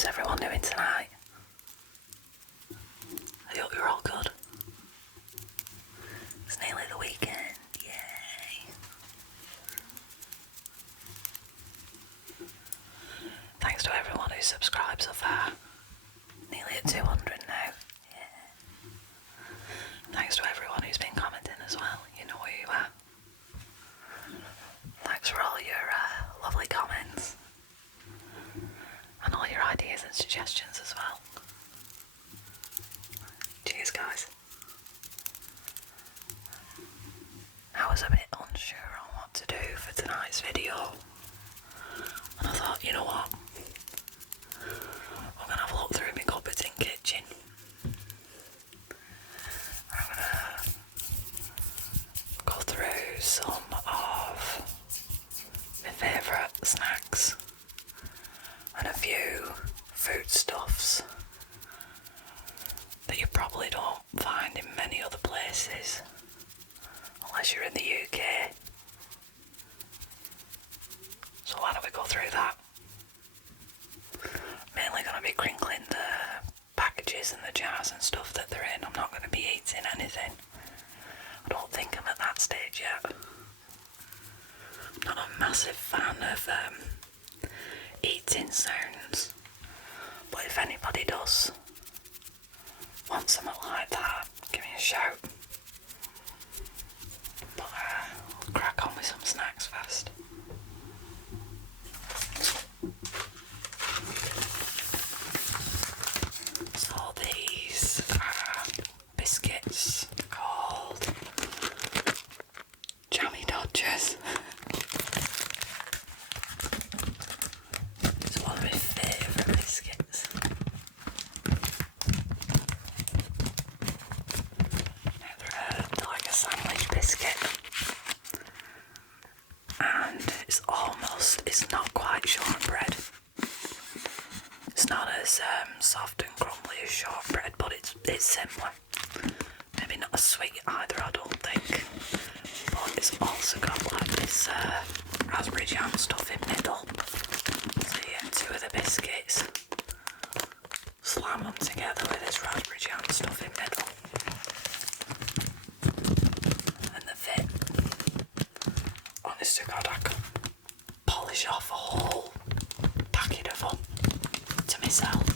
How's everyone doing tonight? I hope you're all good. It's nearly the weekend, yay! Thanks to everyone who subscribed so far. Nearly at 200 now. Yeah. Thanks to everyone who's been commenting as well. You know who you are. Thanks for all your lovely comments. And all your ideas and suggestions as well. Cheers, guys. I was a bit unsure on what to do for tonight's video. And I thought, you know what? I'm going to have a look through my cupboards in kitchen. I'm going to go through some of my favourite snacks and a few foodstuffs that you probably don't find in many other places unless you're in the UK. So why don't we go through that? Mainly going to be crinkling the packages and the jars and stuff that they're in. I'm not going to be eating anything. I don't think I'm at that stage yet. I'm not a massive fan of eating sounds, but if anybody does want something like that, give me a shout. But we'll crack on with some snacks first. So these are biscuits called Jammy Dodgers. It's one of my favourite biscuits. Now they're like a sandwich biscuit, and it's not quite shortbread. It's not as soft and crumbly as shortbread, but it's similar. Maybe not as sweet either, I don't think. But it's also got like this raspberry jam stuff in middle. So you get two of the biscuits, slam them together with this raspberry jam stuff in middle, and the fit. Honest to God, I could polish off a whole packet of them to myself.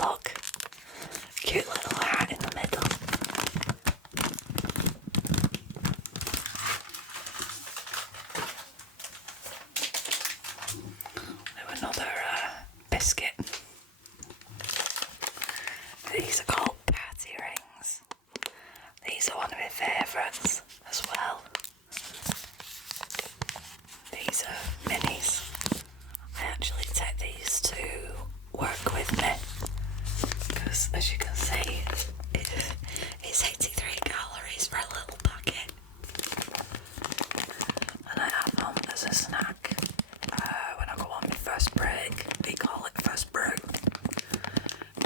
Look, cute little heart in the middle. Now another biscuit. These are called party rings. These are one of my favourites as well. These are minis. I actually take these to work with me, because as you can see, it's 83 calories for a little packet, and I have them as a snack when I go on my first break. We call it first brew,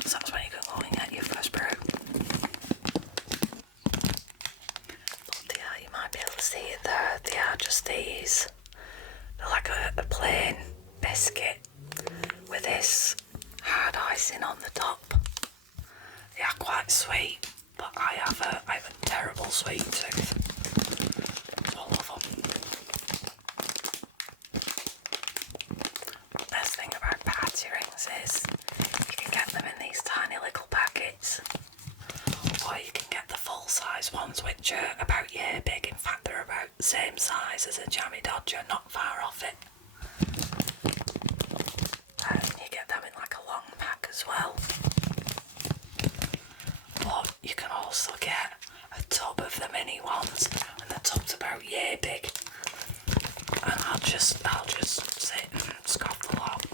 so that's when you go and get your first brew. But you might be able to see it there. They are just these. They're like a plain biscuit with this hard icing on the top. They are quite sweet, but I have a terrible sweet tooth. So I love them. The best thing about party rings is you can get them in which are about yeah big. In fact, they're about the same size as a Jammy Dodger, not far off it. You get them in like a long pack as well. But you can also get a tub of the mini ones, and the tub's about yeah big. And I'll just sit and scoff the lot.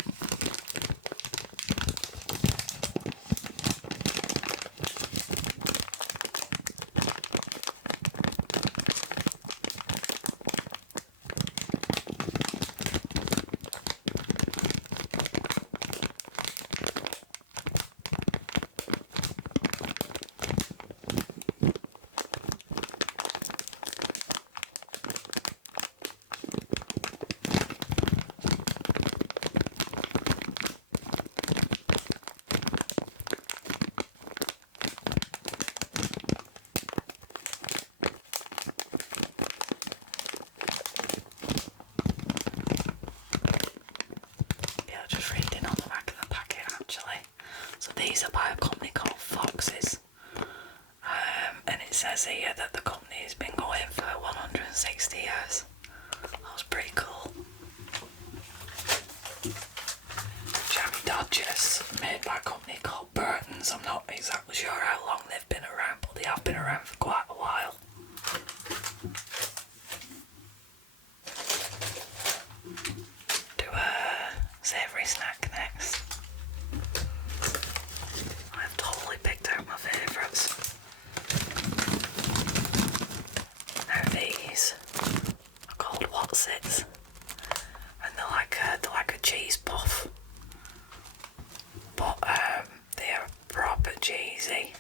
These are by a company called Foxes, and it says here that the company has been going for 160 years. That's pretty cool. Jammy Dodgers, made by a company called Burton's. I'm not exactly sure how long they've been around, but they have been around for quite a while. Do a savoury snack next. I've totally picked out my favourites. Now these are called Whatsits, and they're like a cheese puff, but they're proper cheesy.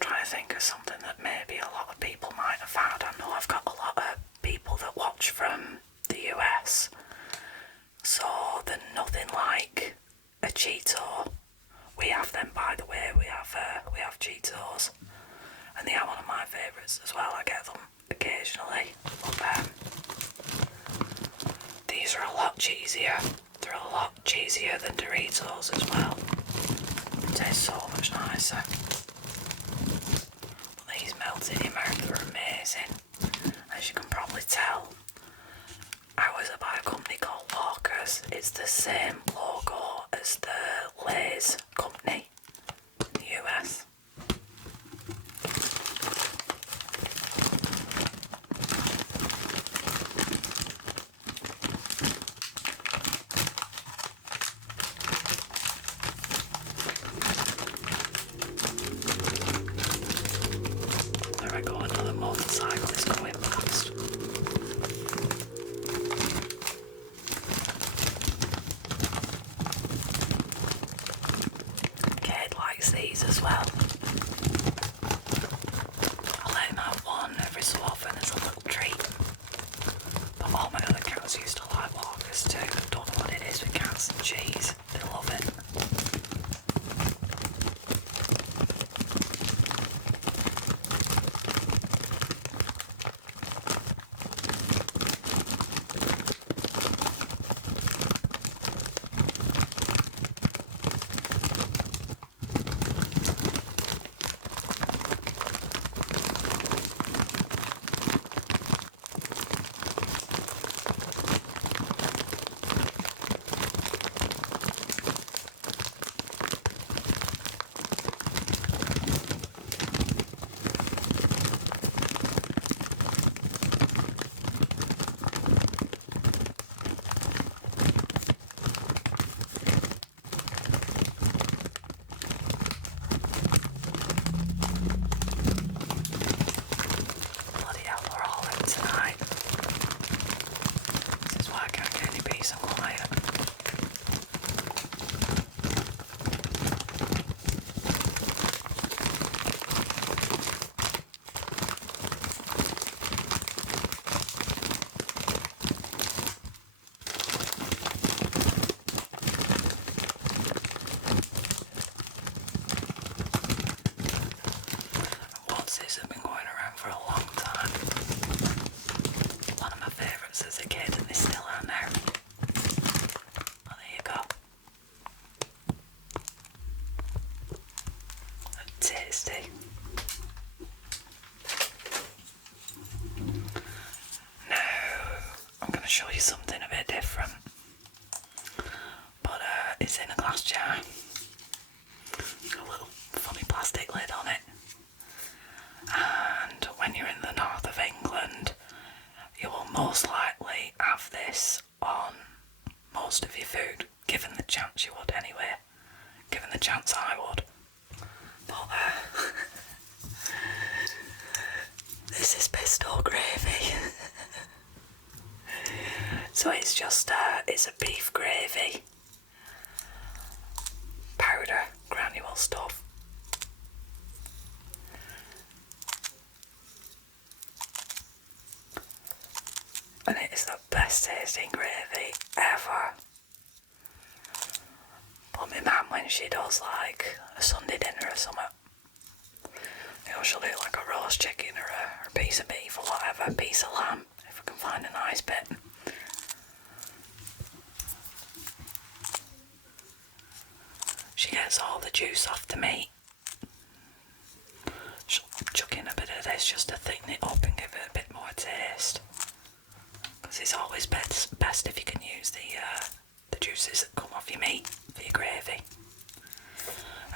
Trying to think of something that maybe a lot of people might have found. I know I've got a lot of people that watch from the US, so they're nothing like a Cheeto. We have them, by the way. We have Cheetos, and they are one of my favourites as well. I get them occasionally, but these are a lot cheesier. They're a lot cheesier than Doritos as well. They taste so much nicer. Well, these melt in your mouth are amazing. As you can probably tell, ours are by a company called Walker's. It's the same logo as the Lay's company in the US. There we go, another motorcyclist going past. most of your food, given the chance you would anyway. Given the chance I would. But this is pesto gravy. So it's just, it's a beef gravy. Powder, granule stuff. And it is the best tasting gravy ever. But my mum, when she does like a Sunday dinner or something, you know, she'll do like a roast chicken or a piece of beef or whatever, a piece of lamb, if I can find a nice bit. She gets all the juice off the meat. She'll chuck in a bit of this just to thicken it up and give it a bit more taste. Because it's always best if you can use the juices that come off your meat for your gravy.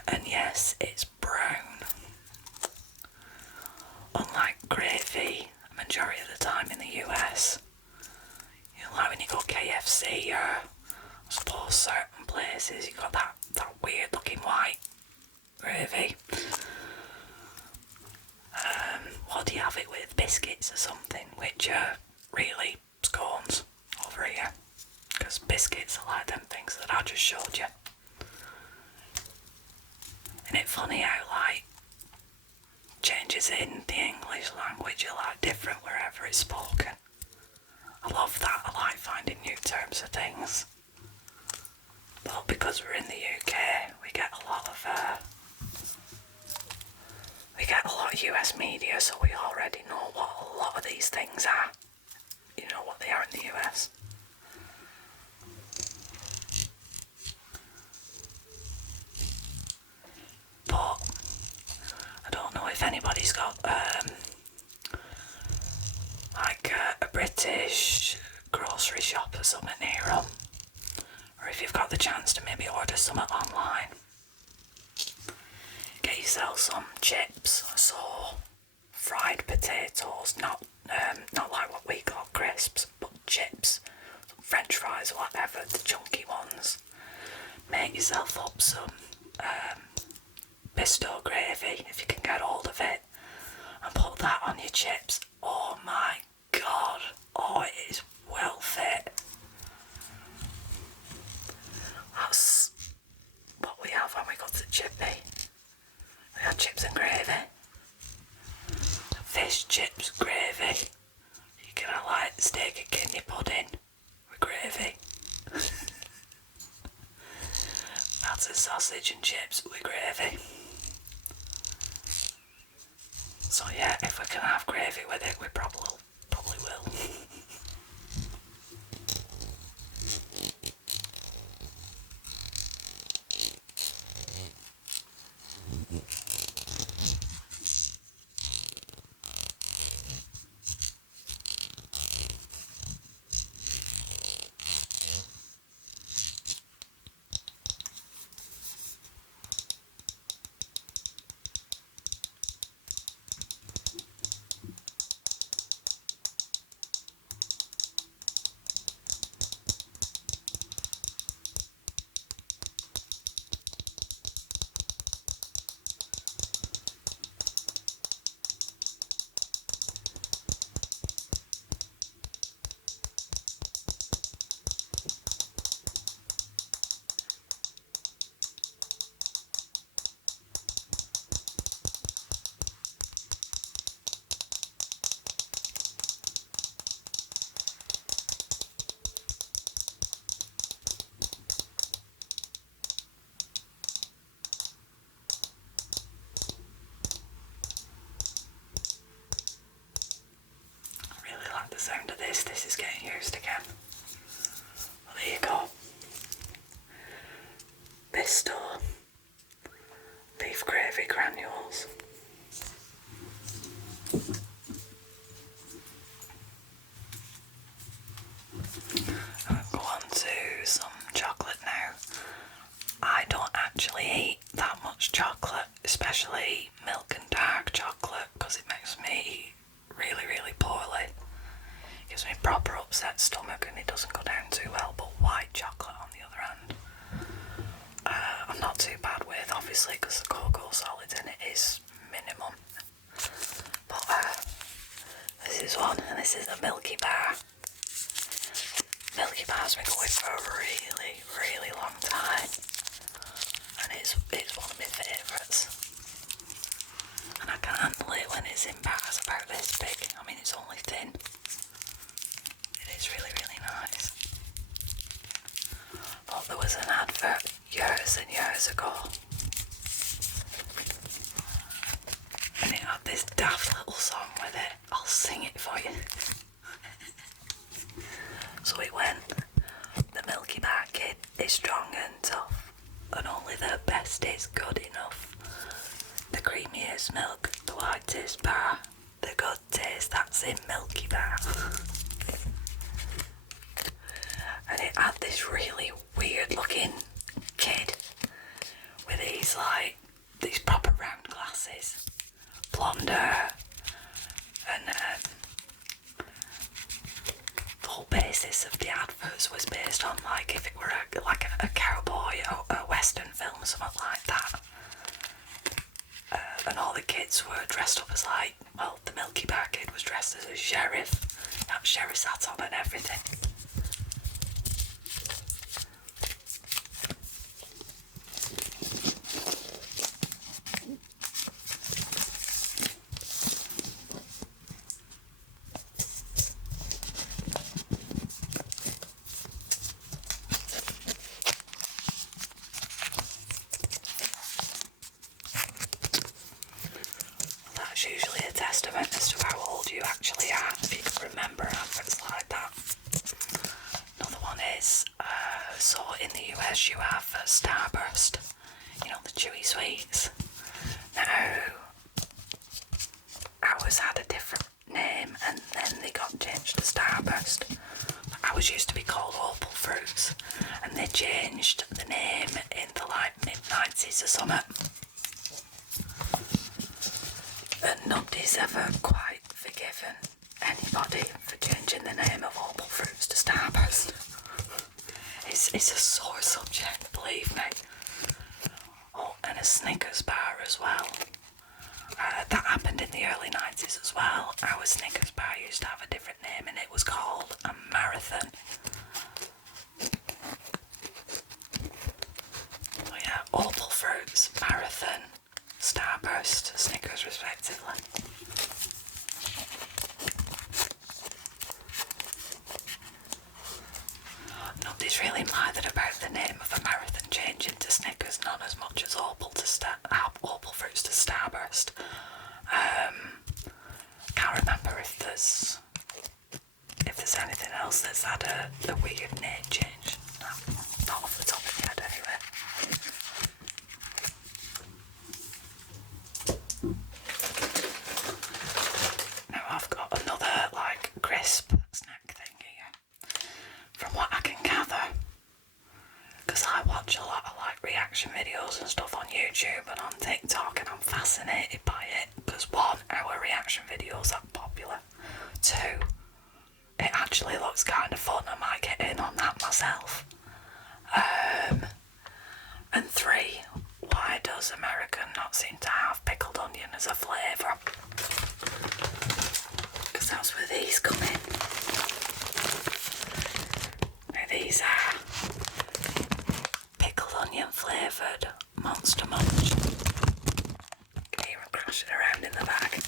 And yes, it's brown. Unlike gravy, a majority of the time in the US, you know, like when you go KFC or I suppose certain places, you got that weird looking white gravy. What do you have it with? Biscuits or something, which are really scones over here. Because biscuits are like them things that I just showed you. Isn't it funny how like changes in the English language are like different wherever it's spoken? I love that. I like finding new terms for things. But because we're in the UK, we get a lot of US media, so we already know what a lot of these things are. You know what they are in the US. But I don't know if anybody's got like a British grocery shop or something near them, or if you've got the chance to maybe order something online. Get yourself some chips, so fried potatoes, not like what we call crisps, but chips, some French fries or whatever, the chunky ones. Make yourself up some pesto gravy if you can get hold of it, and put that on your chips. Oh my god, oh, it is well fit. That's what we have when we go to Chippy. We have chips and gravy. Fish, chips, gravy. You can have like steak and kidney pudding with gravy. That's a sausage and chips with gravy. So yeah, if we can have gravy with it, we probably will. for a really, really long time, and it's one of my favourites. And I can handle it when it's in bars about this big. I mean, it's only thin. It is really, really nice. But there was an advert years and years ago, and it had this daft little song with it. I'll sing it for you. So it went, the Milky Bar Kid is strong and tough, and only the best is good enough. The creamiest milk, the whitest bar, the good taste that's in Milky Bar. And it had this really weird looking kid with these proper round glasses, blonde hair, and the whole basis of the adverts was based on if it were a cowboy or a western film or something like that. And all the kids were dressed up as the Milky Bar Kid was dressed as a sheriff. That sheriff's hat on and everything. That's usually a testament as to how old you actually are, if you can remember adverts like that. Another one is, so in the US you have Starburst, you know, the chewy sweets. Now, ours had a different name and then they got changed to Starburst. Ours used to be called Opal Fruits, and they changed the name in the mid-90s or something. And nobody's ever quite forgiven anybody for changing the name of Opal Fruits to Starburst. It's a sore subject, believe me. Oh, and a Snickers bar as well. That happened in the early 90s as well. Our Snickers bar used to have a different name and it was called a Marathon. Oh yeah, Opal Fruits, Marathon, Starburst, Snickers respectively. Nobody's really bothered about the name of a Marathon changing to Snickers, not as much as Opal Fruits to Starburst. Can't remember if there's anything else that's had a weird name change. No, not off the top of my head anyway. Now I've got another crisp snack thing here. From what I can gather, because I watch a lot of reaction videos and stuff on YouTube and on TikTok, and I'm fascinated by it because one, our reaction videos are popular. Two, it actually looks kind of fun. I might get in on that myself. And three, why does America not seem to have pickled onion as a flavour? Because that's where these come in. Now these are pickled onion flavoured Monster Munch. Can hear them crashing around in the bag.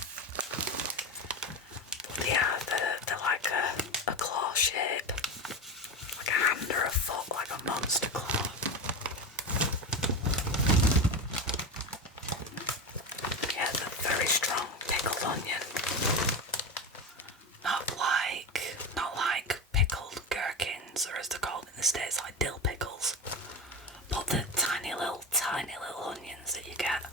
They're like a claw shape, like a hand or a foot, like a monster claw. Yeah, they're very strong pickled onion. Not like pickled gherkins, or as they're called in the States, like dill pickles. But the tiny little onions that you get.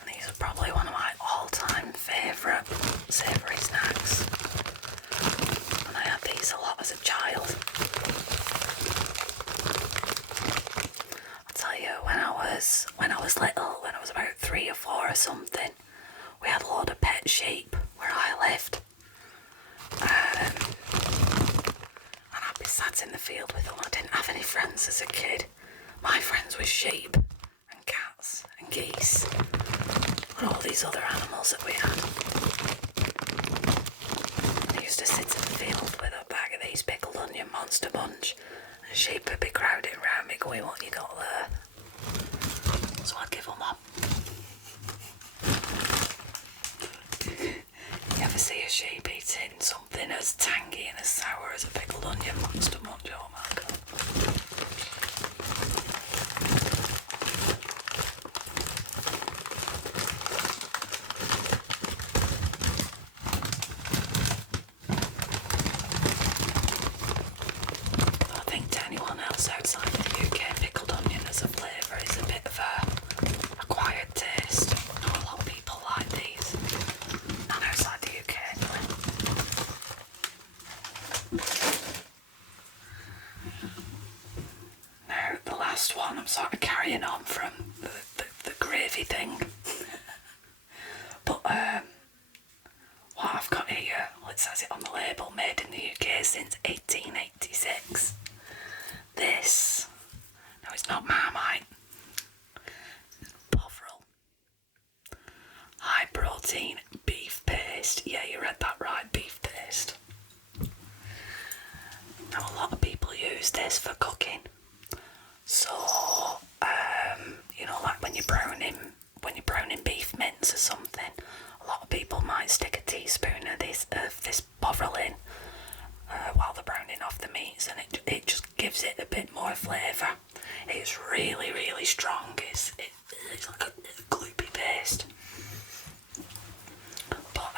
And these are probably one of my all-time favourite savoury snacks. And I had these a lot as a child. I'll tell you, when I was little, when I was about 3 or 4 or something, we had a lot of pet sheep where I lived. And I'd be sat in the field with them. I didn't have any friends as a kid. My friends were sheep and cats and geese and all these other animals that we had. I used to sit in the field with a bag of these pickled onion monster Munch, and sheep would be crowding round me going, what you got there? So I'd give them one. You ever see a sheep eating something as tangy and as sour as a pickled onion monster Munch? Oh my god. I think to anyone else outside of the UK, pickled onion as a flavour is a bit of a acquired taste. Not a lot of people like these. Not outside the UK anyway. Now the last one, I'm sort of carrying on from the gravy thing. But what I've got here, well, it says it on the label, made in the UK since 1886. This, no, it's not Marmite. Bovril. High protein beef paste. Yeah, you read that right, beef paste. Now a lot of people use this for cooking. So, you know, like when you're browning beef mince or something, a lot of people might stick a teaspoon of this bovril in while they're browning off the meats, and it just gives it a bit more flavour. It's really, really strong. It's like a gloopy paste. But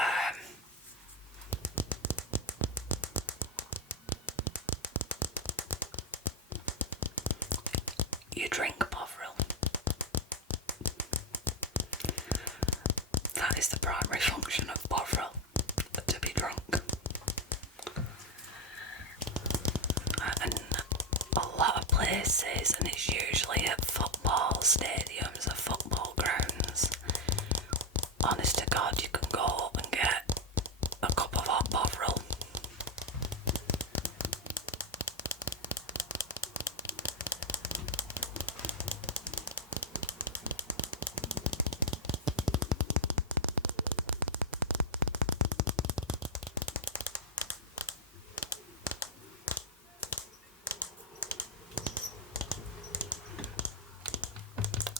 you drink bovril. That is the primary function of bovril, to be drunk. And a lot of places, and it's usually at football stadiums or football grounds, honest to God, you can go and get a cup of hot bovril.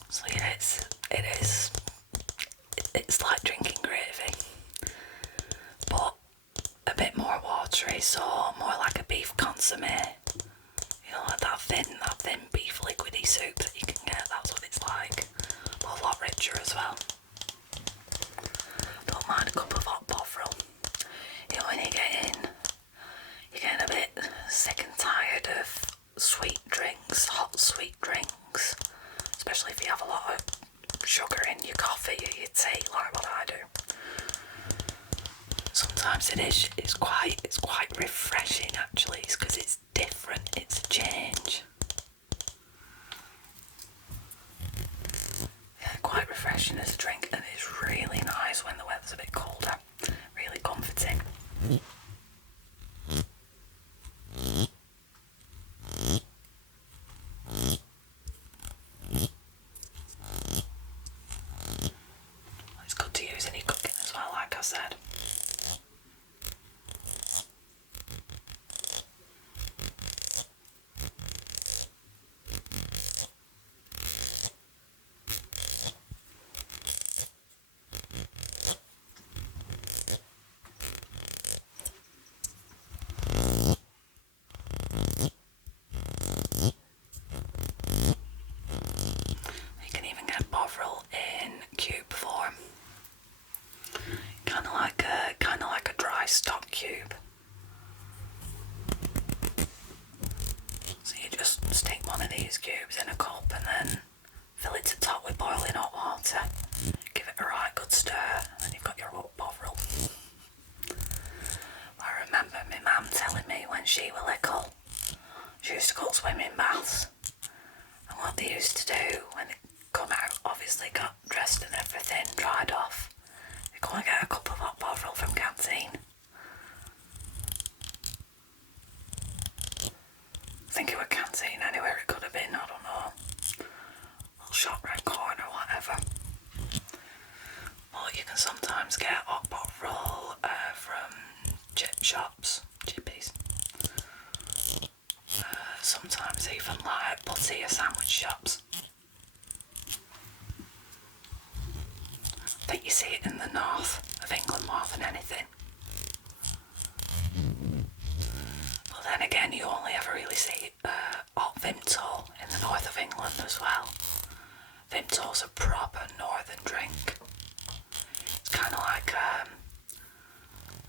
So yeah, it's like drinking gravy, but a bit more watery, so more like a beef consomme. You know, like that thin beef liquidy soup that you can get. That's what it's like, but a lot richer as well. Don't mind a cup of hot bovril. You know, when you're getting a bit sick and tired of sweet drinks, hot sweet drinks, especially if you have a lot of sugar in your coffee or your tea, like what I do. Sometimes it's quite refreshing actually, because it's different, it's a change. Yeah, quite refreshing as a drink, and it's really nice when the weather's a bit colder. Really comforting. It's good to use in your cooking as well, like I said. You can even get bovril in cube form, kind of like a dry stock cube. So you just stick one of these cubes in a cup and then fill it to top with boiling hot water. Give it a right good stir, and then you've got your bovril. I remember my mum telling me when she was little, she used to go swimming baths, and what they used to do when they come out, obviously got dressed and everything, dried off, they go and get a cup of hot bovril from canteen. I think it was canteen anywhere it could have been, I don't know. Little shop round corner or whatever. But you can sometimes get get hot pot roll from chip shops, chippies. Sometimes even like tortilla sandwich shops. I think you see it in the north of England more than anything. But then again, you only ever really see hot Vimto in the north of England as well. Vimto's a proper northern drink. It's kind of like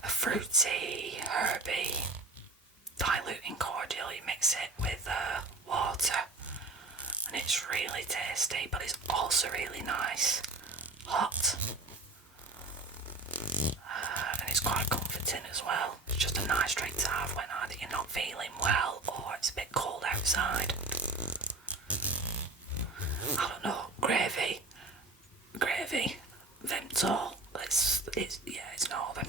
a fruity, herby, diluting cordial. You mix it with water and it's really tasty, but it's also really nice hot, and it's quite comforting as well. It's just a nice drink to have when either you're not feeling well or it's a bit cold outside. I don't know, gravy, Vimto, it's northern.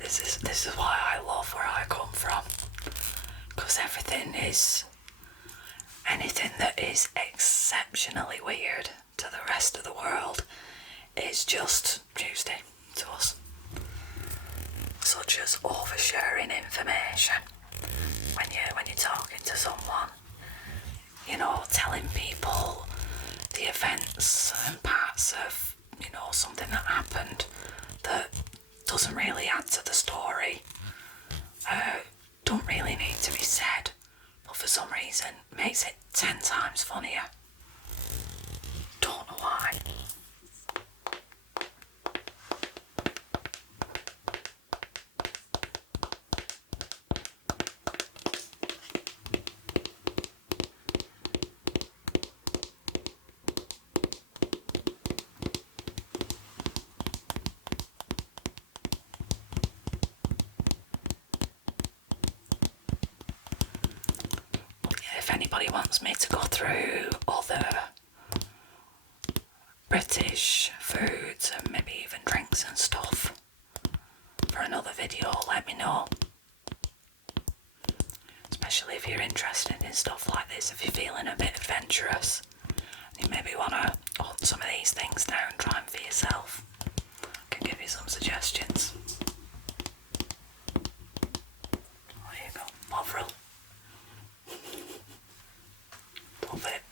This is why I love where I come from, because anything that is exceptionally weird to the rest of the world is just Tuesday to us. Such as oversharing information when you're talking to someone, you know, telling people the events and parts of, you know, something that happened that doesn't really add to the story, don't really need to be said, but for some reason makes it 10 times funnier. Don't know why. If anybody wants me to go through other British foods and maybe even drinks and stuff for another video, let me know. Especially if you're interested in stuff like this, if you're feeling a bit adventurous and you maybe want to hunt some of these things down and try them for yourself, I can give you some suggestions. There you go, Bovril. Love it.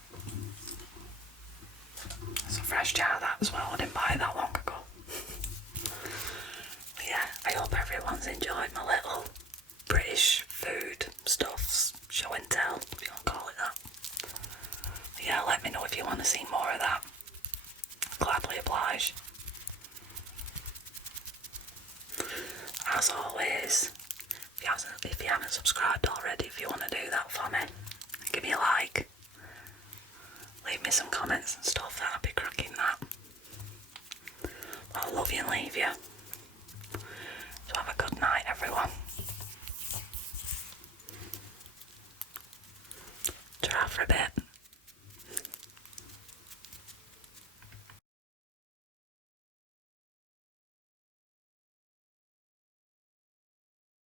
It's a fresh jar that as well, I didn't buy it that long ago. But yeah, I hope everyone's enjoyed my little British food stuffs, show and tell, if you want to call it that. But yeah, let me know if you want to see more of that. Gladly oblige. As always, if you haven't subscribed already, if you want to do that for me, give me a like. Leave me some comments and stuff, that'd be cracking that. I'll love you and leave you. So have a good night, everyone. Ta-ra for a bit.